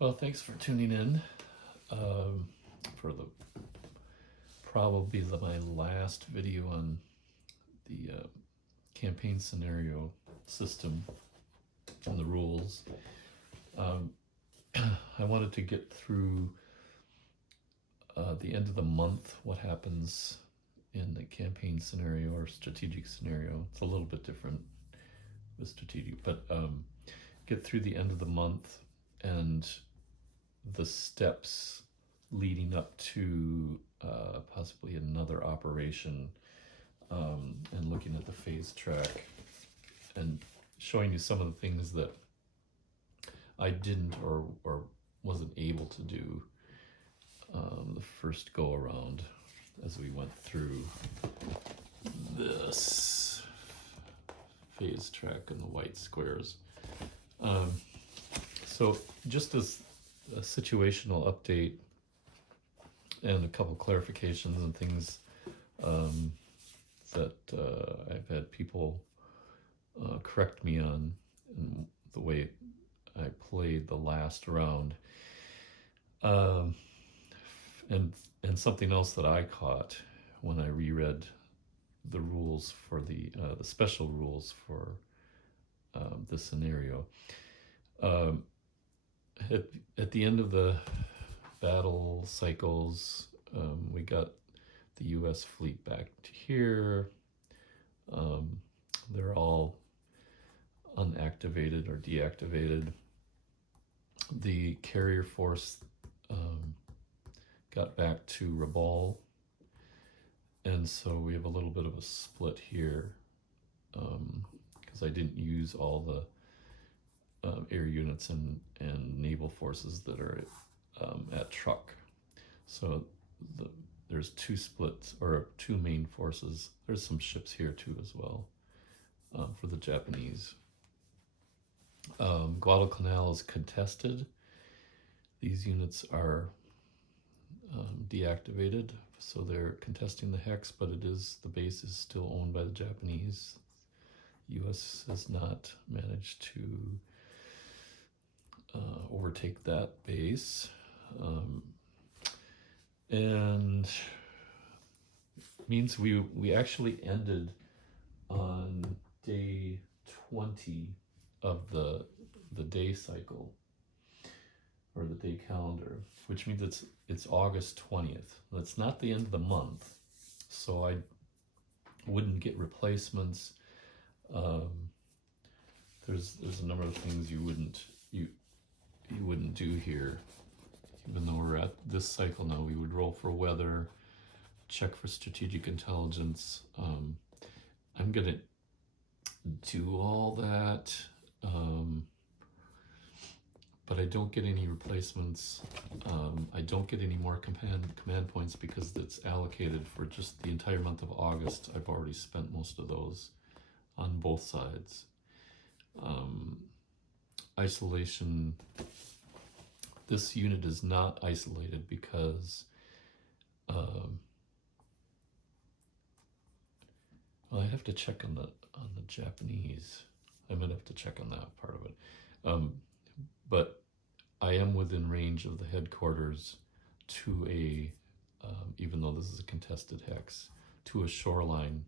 Well, thanks for tuning in for the probably my last video on the campaign scenario system and the rules. I wanted to get through the end of the month, what happens in the campaign scenario or strategic scenario. It's a little bit different with strategic, but get through the end of the month and the steps leading up to possibly another operation, and looking at the phase track and showing you some of the things that I didn't or wasn't able to do the first go around as we went through this phase track and the white squares. So just as a situational update and a couple clarifications and things that I've had people correct me on in the way I played the last round. And something else that I caught when I reread the rules for the special rules for this scenario. At the end of the battle cycles, we got the U.S. fleet back to here. They're all unactivated or deactivated. The carrier force got back to Rabaul, and so we have a little bit of a split here because I didn't use all the air units and naval forces that are at Truk. So there's two splits, or two main forces. There's some ships here too as well for the Japanese. Guadalcanal is contested. These units are deactivated, so they're contesting the hex, but the base is still owned by the Japanese. U.S. has not managed to overtake that base, and means we actually ended on day 20 of the day cycle, or the day calendar, which means it's August 20th. That's not the end of the month, so I wouldn't get replacements. There's a number of things you wouldn't do here. Even though we're at this cycle now, we would roll for weather, check for strategic intelligence. I'm gonna do all that, but I don't get any replacements. I don't get any more command points because it's allocated for just the entire month of August. I've already spent most of those on both sides. Isolation. This unit is not isolated because well, I have to check on the Japanese. I might have to check on that part of it. But I am within range of the headquarters to a, even though this is a contested hex, to a shoreline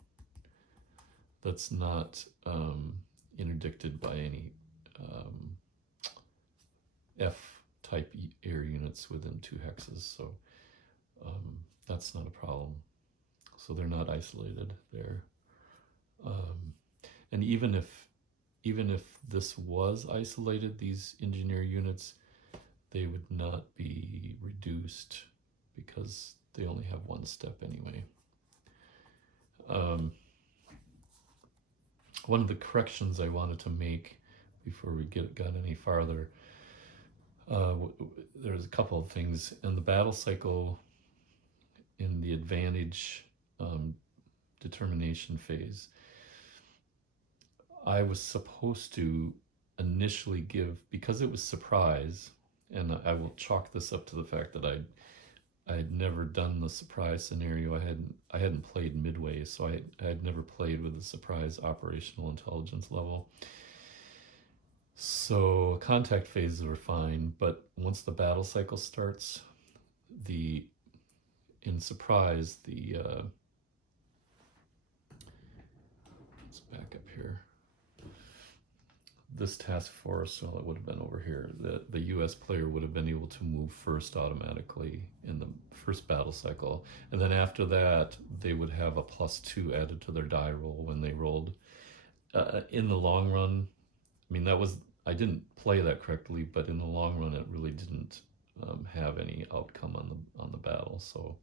that's not interdicted by any F-type air units within 2 hexes, so that's not a problem. So they're not isolated there. And even if this was isolated, these engineer units, they would not be reduced because they only have one step anyway. One of the corrections I wanted to make before we got any farther, there's a couple of things. In the battle cycle, in the advantage determination phase, I was supposed to initially give, because it was surprise, and I will chalk this up to the fact that I had never done the surprise scenario. I hadn't played Midway, so I had never played with a surprise operational intelligence level. So contact phases are fine, but once the battle cycle starts, the in surprise, let's back up here. This task force, well, it would have been over here. The U.S. player would have been able to move first automatically in the first battle cycle, and then after that, they would have a +2 added to their die roll when they rolled. In the long run, I mean, I didn't play that correctly, but in the long run, it really didn't have any outcome on the battle. So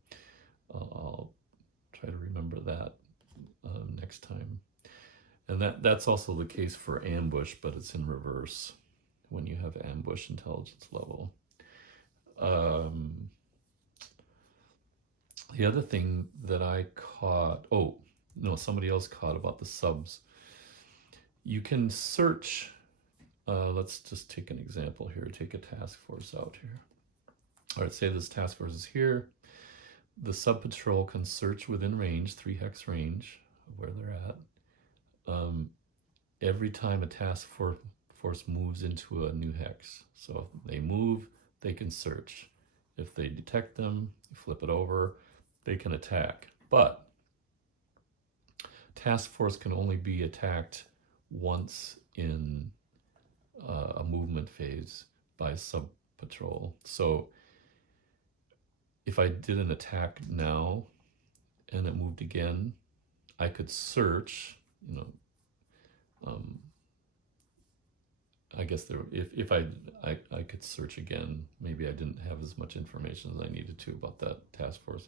I'll try to remember that next time. And that's also the case for ambush, but it's in reverse when you have ambush intelligence level. The other thing that I caught, oh, no, somebody else caught about the subs. You can search, let's just take an example here, take a task force out here. All right, say this task force is here. The sub patrol can search within range, 3 hex range of where they're at. Every time a task force moves into a new hex. So if they move, they can search. If they detect them, flip it over, they can attack. But task force can only be attacked once in a movement phase by sub patrol. So if I did an attack now and it moved again, I could search, I guess if I could search again. Maybe I didn't have as much information as I needed to about that task force,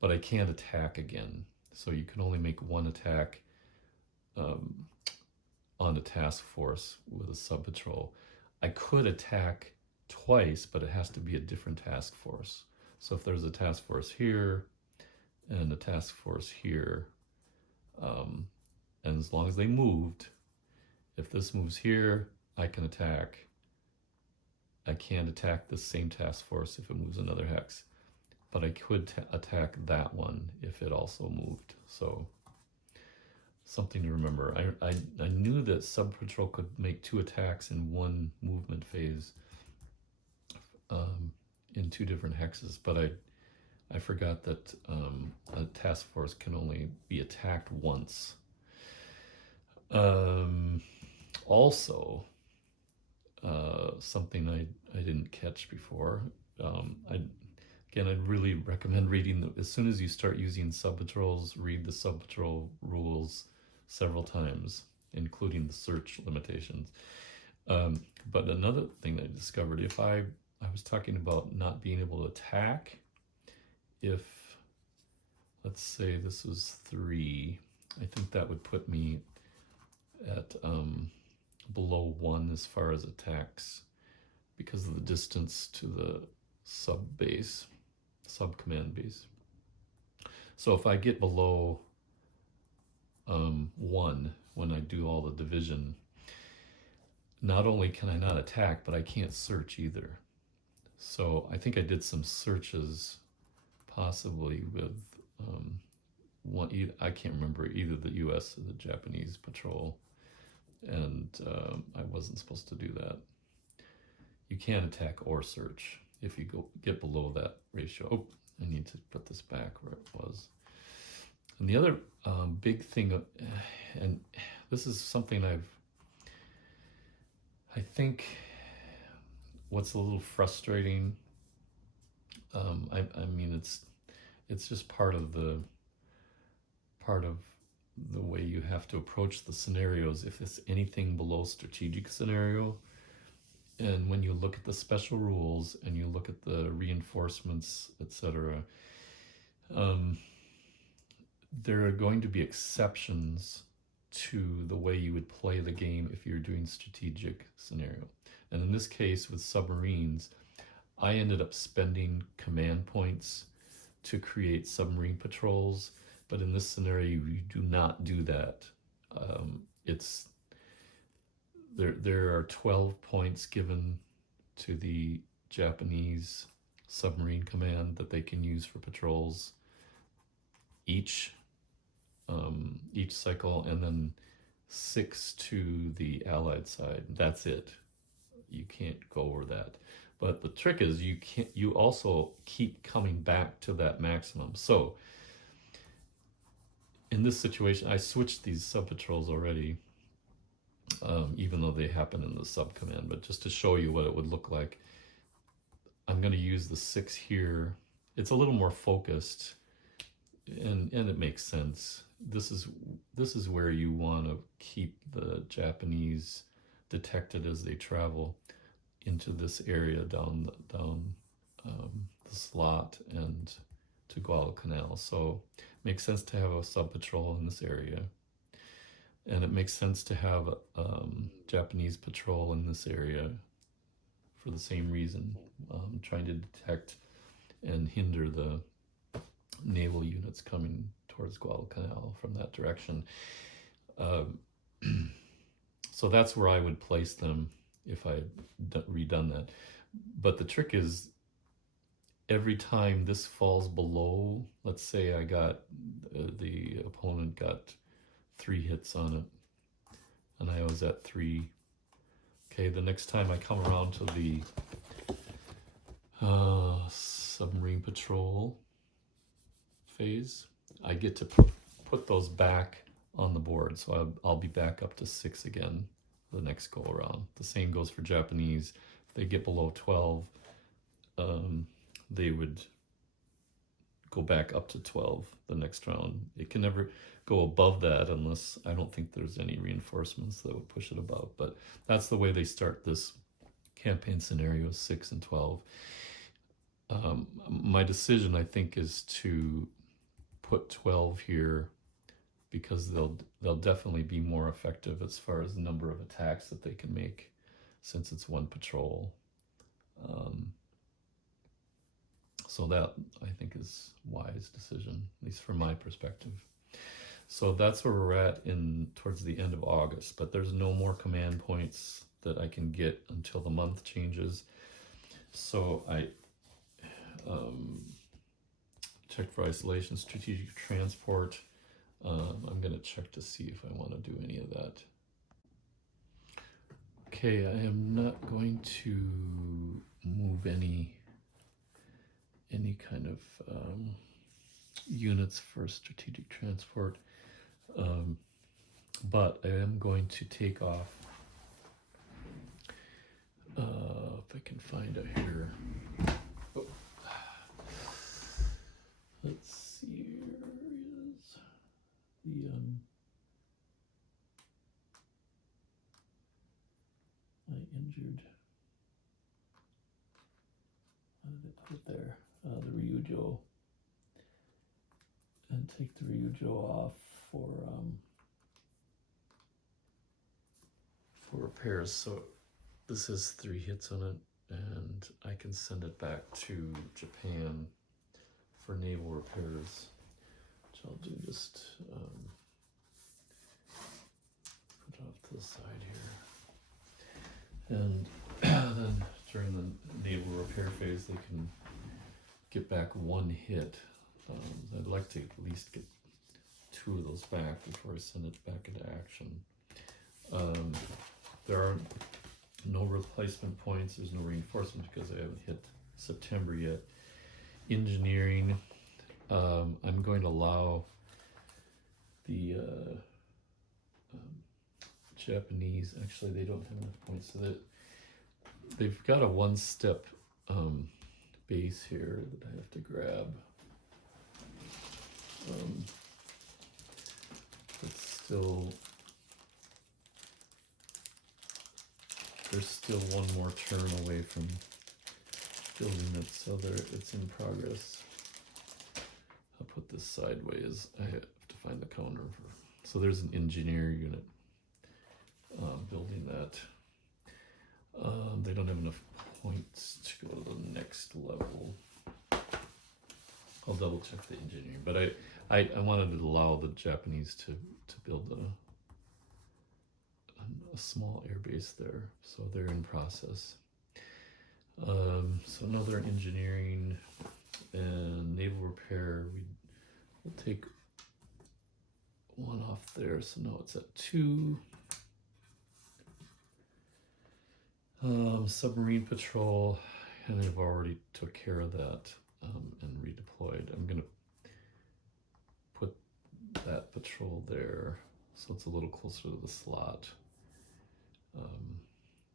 but I can't attack again. So you can only make one attack on a task force with a sub patrol. I could attack twice, but it has to be a different task force. So if there's a task force here and a task force here, and as long as they moved, if this moves here, I can attack. I can't attack the same task force if it moves another hex, but I could attack that one if it also moved. So something to remember. I knew that sub patrol could make 2 attacks in one movement phase in 2 different hexes, but I forgot that a task force can only be attacked once. Also, something I didn't catch before. I'd really recommend reading as soon as you start using sub patrols, read the sub patrol rules several times, including the search limitations. But another thing that I discovered, if I was talking about not being able to attack, if let's say this was 3, I think that would put me at below 1 as far as attacks because of the distance to the sub command base. So if I get below 1 when I do all the division, not only can I not attack, but I can't search either. So I think I did some searches possibly with I can't remember, either the US or the Japanese patrol, and I wasn't supposed to do that. You can't attack or search if you get below that ratio. Oh, I need to put this back where it was. And the other big thing, and this is something I think what's a little frustrating, I mean, it's just part of the way you have to approach the scenarios if it's anything below strategic scenario. And when you look at the special rules and you look at the reinforcements, etc., there are going to be exceptions to the way you would play the game if you're doing strategic scenario. And in this case with submarines, I ended up spending command points to create submarine patrols, but in this scenario you do not do that. There are 12 points given to the Japanese submarine command that they can use for patrols each cycle, and then 6 to the Allied side. That's it. You can't go over that. But the trick is you also keep coming back to that maximum. So in this situation, I switched these sub patrols already, even though they happen in the sub command. But just to show you what it would look like, I'm going to use the 6 here. It's a little more focused, and it makes sense. This is where you want to keep the Japanese detected as they travel into this area down the slot and to Guadalcanal. So it makes sense to have a sub patrol in this area, and it makes sense to have Japanese patrol in this area for the same reason, trying to detect and hinder the naval units coming towards Guadalcanal from that direction. So that's where I would place them if I had redone that. But the trick is, every time this falls below, let's say I got, the opponent got 3 hits on it, and I was at 3. Okay, the next time I come around to the submarine patrol phase, I get to put those back on the board. So I'll be back up to 6 again the next go around. The same goes for Japanese. If they get below 12, they would go back up to 12 the next round. It can never go above that unless, I don't think there's any reinforcements that would push it above. But that's the way they start this campaign scenario, 6 and 12. My decision, I think, is to put 12 here because they'll definitely be more effective as far as the number of attacks that they can make, since it's 1 patrol. So that, I think, is a wise decision, at least from my perspective. So that's where we're at towards the end of August, but there's no more command points that I can get until the month changes. So I checked for isolation, strategic transport. I'm going to check to see if I want to do any of that. Okay, I am not going to move any kind of units for strategic transport, but I am going to take off, if I can find out here. Oh. Let's see, here is the I injured, how did I put it there? The Ryujo, and take the Ryujo off for repairs. So this has 3 hits on it, and I can send it back to Japan for naval repairs, which I'll do just put it off to the side here. And then during the naval repair phase, they can get back 1 hit. I'd like to at least get 2 of those back before I send it back into action. There are no replacement points, there's no reinforcement because I haven't hit September yet. Engineering, I'm going to allow the Japanese, actually they don't have enough points, so that they've got a 1-step base here that I have to grab. They're still 1 more turn away from building it, so it's in progress. I'll put this sideways. I have to find the counter so there's an engineer unit building that. They don't have enough points to go to the next level. I'll double check the engineering, but I wanted to allow the Japanese to build a small air base there, so they're in process. So another engineering and naval repair. We'll take 1 off there, so now it's at 2. Submarine patrol, and I've already took care of that and redeployed. I'm gonna put that patrol there so it's a little closer to the slot.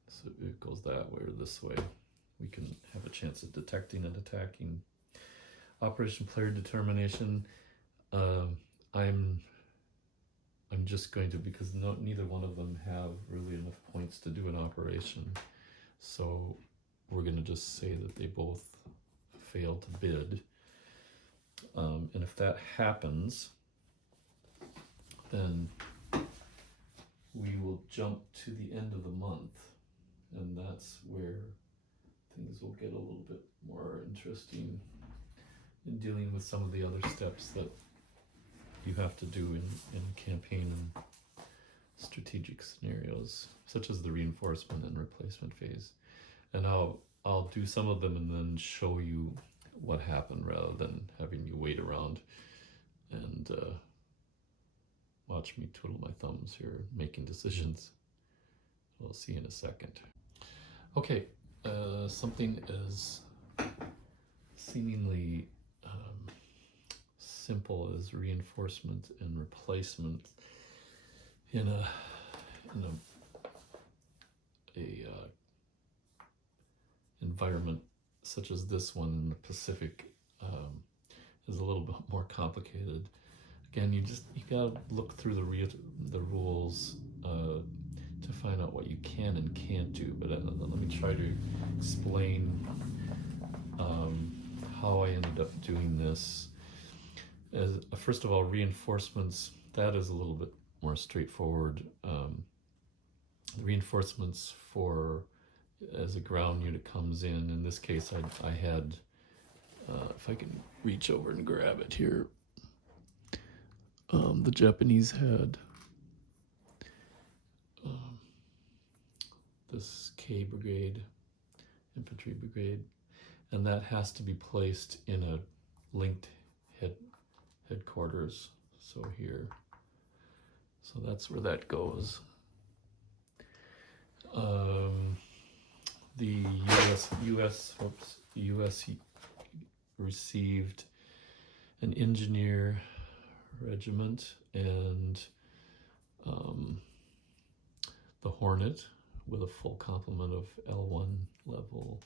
So it goes that way or this way. We can have a chance at detecting and attacking. Operation player determination. I'm just going to, because neither one of them have really enough points to do an operation. So we're going to just say that they both fail to bid. And if that happens, then we will jump to the end of the month. And that's where things will get a little bit more interesting in dealing with some of the other steps that you have to do in campaign and strategic scenarios, such as the reinforcement and replacement phase. And I'll do some of them and then show you what happened rather than having you wait around and watch me twiddle my thumbs here making decisions. We'll see in a second. Okay, something as seemingly simple as reinforcement and replacement in a environment such as this one in the Pacific is a little bit more complicated. Again, you gotta look through the rules to find out what you can and can't do. But let me try to explain how I ended up doing this. First of all, reinforcements, that is a little bit more straightforward. The reinforcements for as a ground unit comes in this case I had, if I can reach over and grab it here, the Japanese had this K brigade, infantry brigade, and that has to be placed in a linked headquarters, so here. So that's where that goes. The U.S. received an engineer regiment and the Hornet with a full complement of L1 level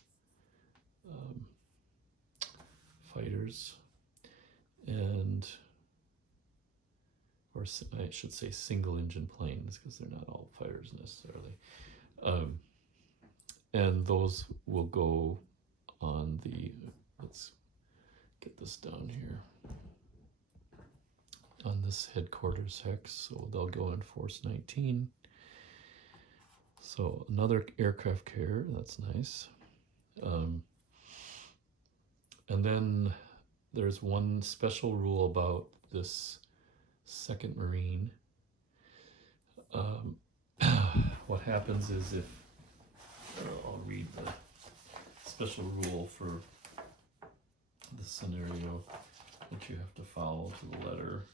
fighters, or I should say single engine planes, because they're not all fighters necessarily. And those will go on the, let's get this down here, on this headquarters hex, so they'll go in Force 19. So another aircraft carrier, that's nice. And then there's one special rule about this second Marine. What happens is if, I'll read the special rule for this scenario that you have to follow to the letter.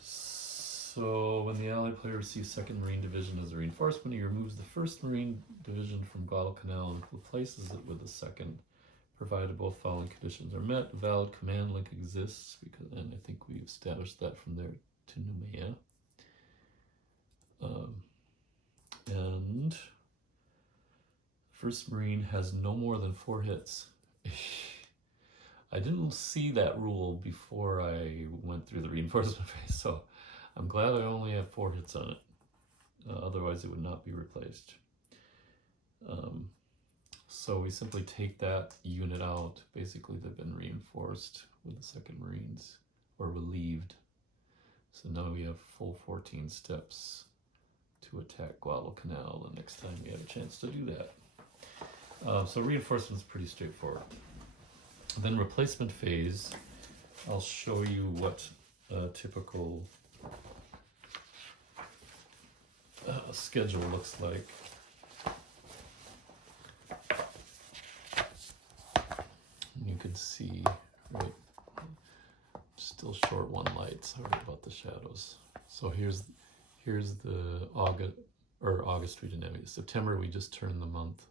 So when the Allied player receives 2nd Marine Division as a reinforcement, he removes the 1st Marine Division from Guadalcanal and replaces it with the 2nd, provided both following conditions are met. A valid command link exists, and I think we established that from there to Noumea. And 1st Marine has no more than 4 hits. I didn't see that rule before I went through the reinforcement phase, so I'm glad I only have 4 hits on it. Otherwise it would not be replaced. So we simply take that unit out. Basically they've been reinforced with the 2nd Marines, or relieved. So now we have full 14 steps to attack Guadalcanal the next time we have a chance to do that. So reinforcement is pretty straightforward. Then replacement phase, I'll show you what a typical schedule looks like. You can see, right, still short one light. Sorry about the shadows. So here's the August we didn't have it. September we just turned the month.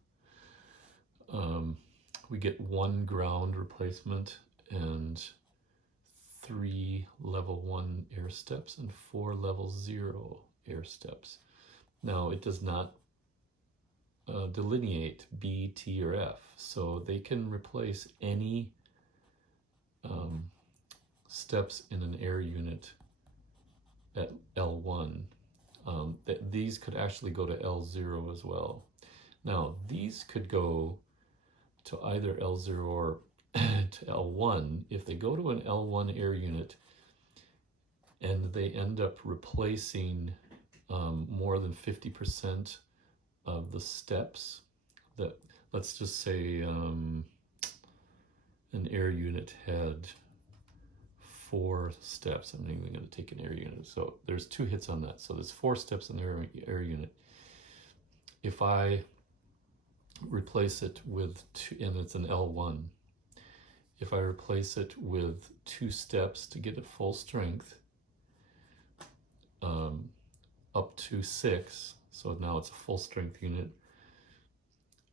We get 1 ground replacement and 3 level 1 air steps and 4 level 0 air steps. Now it does not delineate B, T, or F, so they can replace any steps in an air unit at L1. These could actually go to L0 as well. Now these could go to either L0 or to L1. If they go to an L1 air unit and they end up replacing more than 50% of the steps, that, let's just say an air unit had 4 steps. I'm not even going to take an air unit. So there's 2 hits on that. So there's 4 steps in the air unit. If I replace it with 2, and it's an L1, if I replace it with 2 steps to get it full strength, up to 6, so now it's a full strength unit,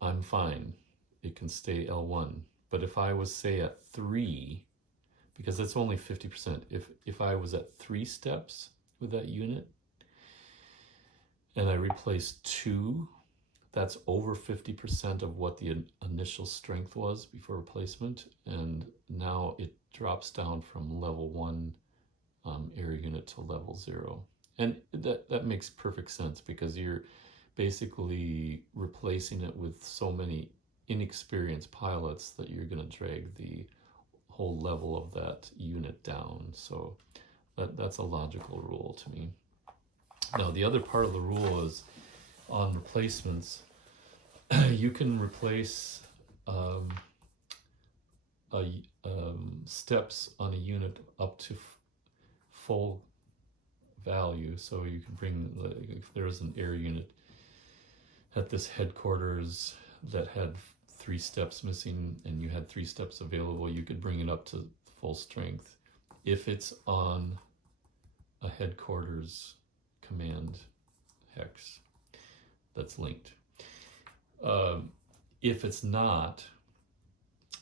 I'm fine. It can stay L1. But if I was, say, at 3, because that's only 50%, if I was at 3 steps with that unit and I replaced 2, that's over 50% of what the initial strength was before replacement, and now it drops down from level 1 air unit to level 0. And that makes perfect sense, because you're basically replacing it with so many inexperienced pilots that you're going to drag the whole level of that unit down. So that's a logical rule to me. Now the other part of the rule is on replacements. You can replace steps on a unit up to full value. So you can bring, if there's an air unit at this headquarters that had 3 steps missing and you had 3 steps available, you could bring it up to full strength if it's on a headquarters command hex that's linked. If it's not,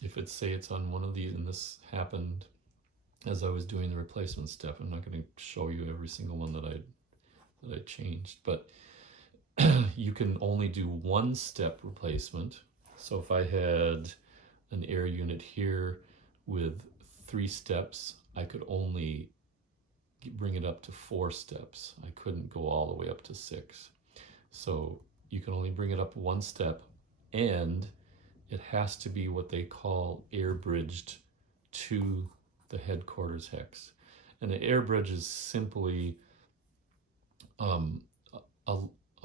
if it's, say it's on one of these, and this happened as I was doing the replacement step, I'm not going to show you every single one that I changed, but you can only do 1 step replacement. So if I had an air unit here with 3 steps, I could only bring it up to 4 steps. I couldn't go all the way up to 6. So you can only bring it up 1 step, and it has to be what they call air bridged to the headquarters hex. And an air bridge is simply a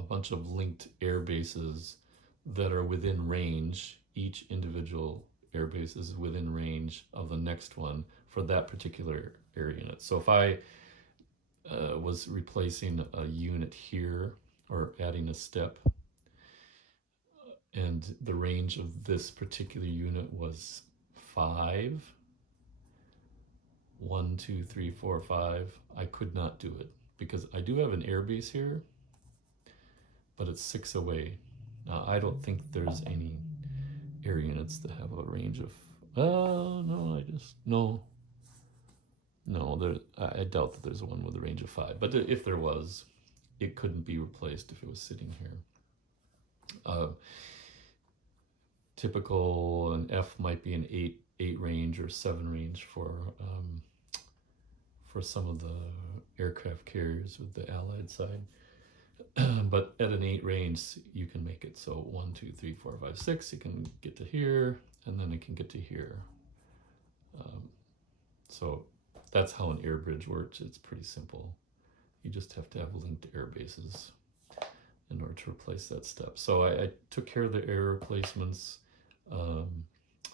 bunch of linked air bases that are within range. Each individual air base is within range of the next one for that particular air unit. So if I was replacing a unit here or adding a step, and the range of this particular unit was 5, 1, 2, 3, 4, 5, I could not do it, because I do have an air base here, but it's 6 away. Now I don't think there's any air units that have a range of, I doubt that there's one with a range of 5, but if there was, it couldn't be replaced if it was sitting here. Typical, an F might be an 8 range or 7 range for some of the aircraft carriers with the Allied side. But at an 8 range, you can make it so 1, 2, 3, 4, 5, 6, it can get to here, and then it can get to here. So that's how an air bridge works. It's pretty simple. You just have to have linked air bases in order to replace that step. So I took care of the air replacements,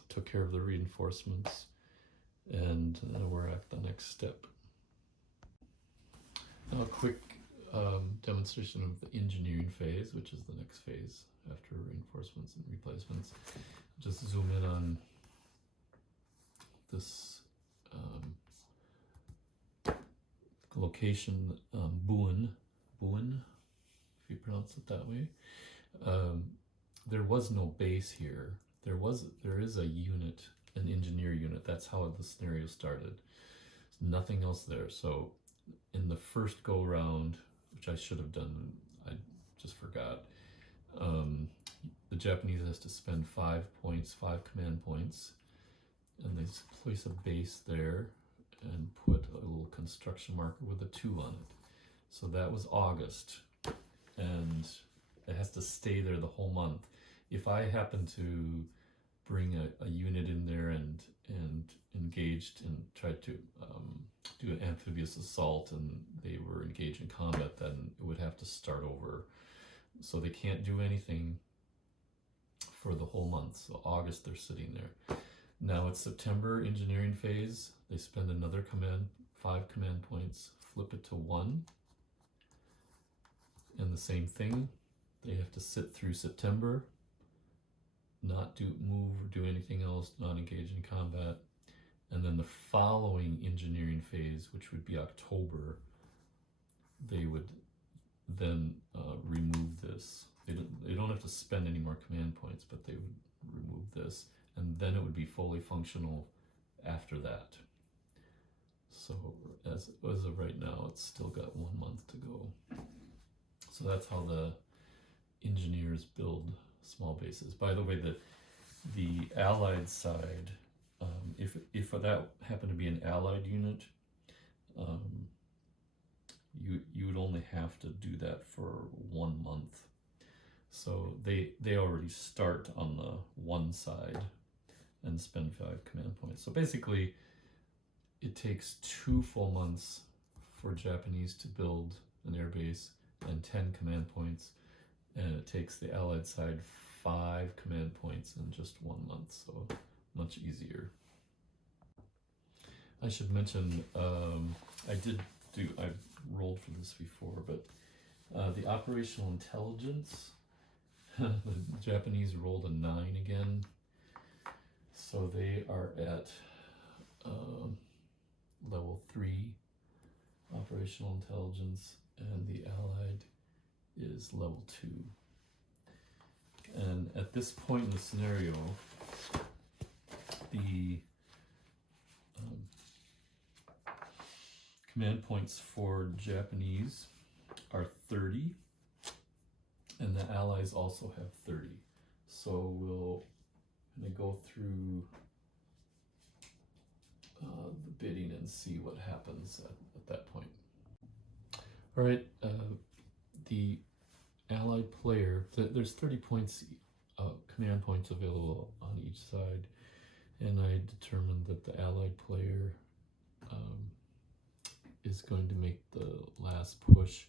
took care of the reinforcements, and we're at the next step. Now a quick demonstration of the engineering phase, which is the next phase after reinforcements and replacements. Just zoom in on this location, Buin, if you pronounce it that way. There was no base here. There is a unit, an engineer unit. That's how the scenario started. Nothing else there. So in the first go round, which I should have done, I just forgot. The Japanese has to spend 5 points, 5 command points, and they place a base there and put a little construction marker with a 2 on it. So that was August, and it has to stay there the whole month. If I happen to bring a unit in there and engaged and tried to do an amphibious assault and they were engaged in combat, then it would have to start over. So they can't do anything for the whole month. So August they're sitting there. Now it's September, engineering phase. They spend another 5 command points, flip it to 1. And the same thing, they have to sit through September, not move or do anything else, not engage in combat. And then the following engineering phase, which would be October, they would then remove this. They don't have to spend any more command points, but they would remove this, and then it would be fully functional after that. So as of right now, it's still got 1 month to go. So that's how the engineers build small bases. By the way, the Allied side, if that happened to be an Allied unit, you would only have to do that for 1 month. So they already start on the one side and spend 5 command points. So basically, it takes 2 full months for Japanese to build an air base and 10 command points, and it takes the Allied side 5 command points in just 1 month. So much easier. I should mention, I've rolled for this before, but the operational intelligence, the Japanese rolled a 9 again. So they are at level 3 operational intelligence, and the Allied is level 2. And at this point in the scenario, the command points for Japanese are 30, and the Allies also have 30. So we'll go through the bidding and see what happens at that point. All right, the Allied player, there's 30 points, command points available on each side, and I determined that the Allied player is going to make the last push.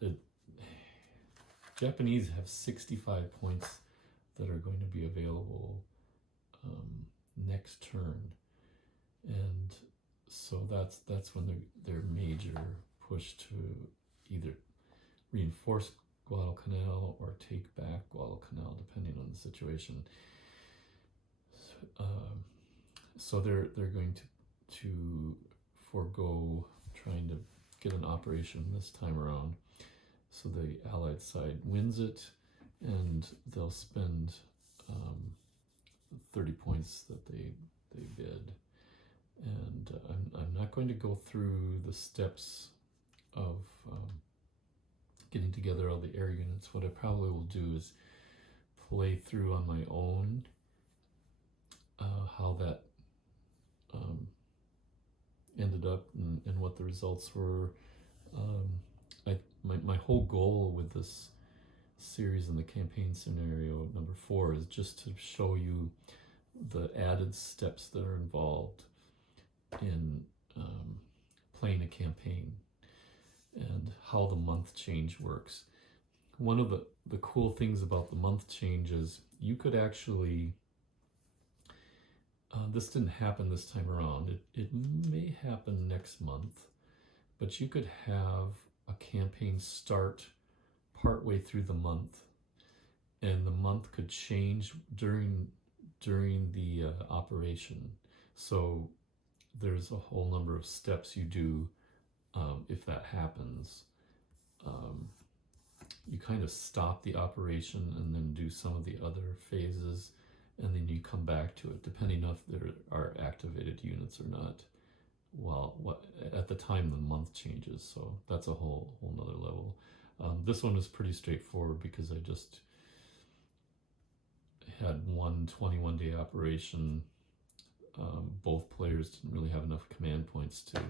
The Japanese have 65 points that are going to be available next turn, and so that's when their major push to either reinforce Guadalcanal or take back Guadalcanal, depending on the situation. So they're going to forego trying to get an operation this time around. So the Allied side wins it, and they'll spend 30 points that they bid. And I'm not going to go through the steps of getting together all the air units. What I probably will do is play through on my own how that ended up and what the results were. My whole goal with this series in the campaign scenario number 4 is just to show you the added steps that are involved in playing a campaign and how the month change works. One of the cool things about the month change is you could actually, this didn't happen this time around, it may happen next month, but you could have a campaign start partway through the month, and the month could change during the operation. So there's a whole number of steps you do if that happens, you kind of stop the operation and then do some of the other phases, and then you come back to it, depending if there are activated units or not. Well, at the time the month changes, so that's a whole nother level. This one is pretty straightforward because I just had one 21-day operation. Both players didn't really have enough command points to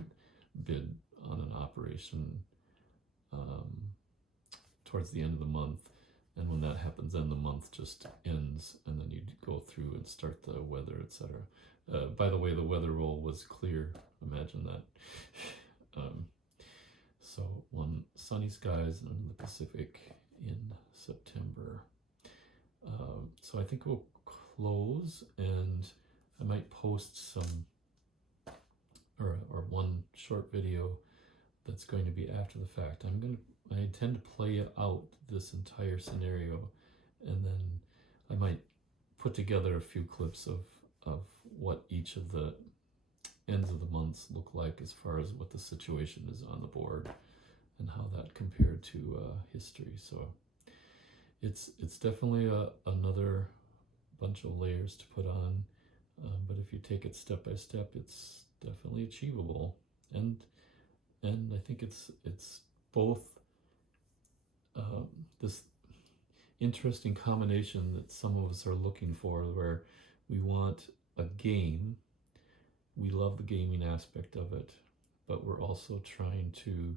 bid on an operation towards the end of the month, and when that happens, then the month just ends, and then you go through and start the weather, etc. By the way, the weather roll was clear. Imagine that. So one sunny skies in the Pacific in September. So I think we'll close, and I might post some or one short video that's going to be after the fact. I intend to play out this entire scenario, and then I might put together a few clips of what each of the ends of the months look like as far as what the situation is on the board and how that compared to history. So it's definitely another bunch of layers to put on, but if you take it step by step, it's definitely achievable, and I think it's both this interesting combination that some of us are looking for, where we want a game, we love the gaming aspect of it, but we're also trying to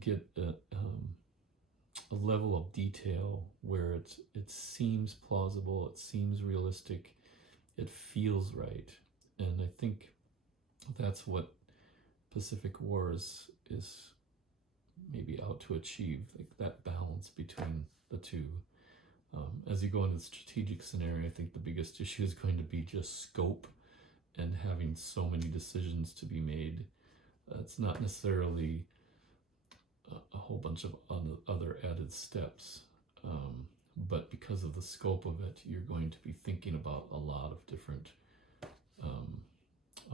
get a level of detail where it seems plausible, it seems realistic, it feels right. And I think that's what Pacific Wars is maybe out to achieve, like that balance between the two. As you go into the strategic scenario, I think the biggest issue is going to be just scope and having so many decisions to be made. It's not necessarily a whole bunch of other added steps, but because of the scope of it, you're going to be thinking about a lot of different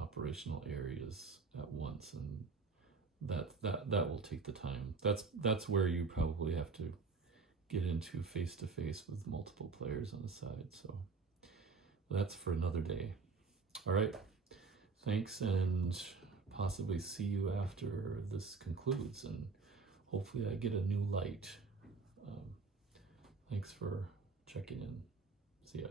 operational areas at once, and that will take the time. That's where you probably have to get into face-to-face with multiple players on the side. So that's for another day. All right, thanks, and possibly see you after this concludes, and hopefully I get a new light. Thanks for checking in. See ya.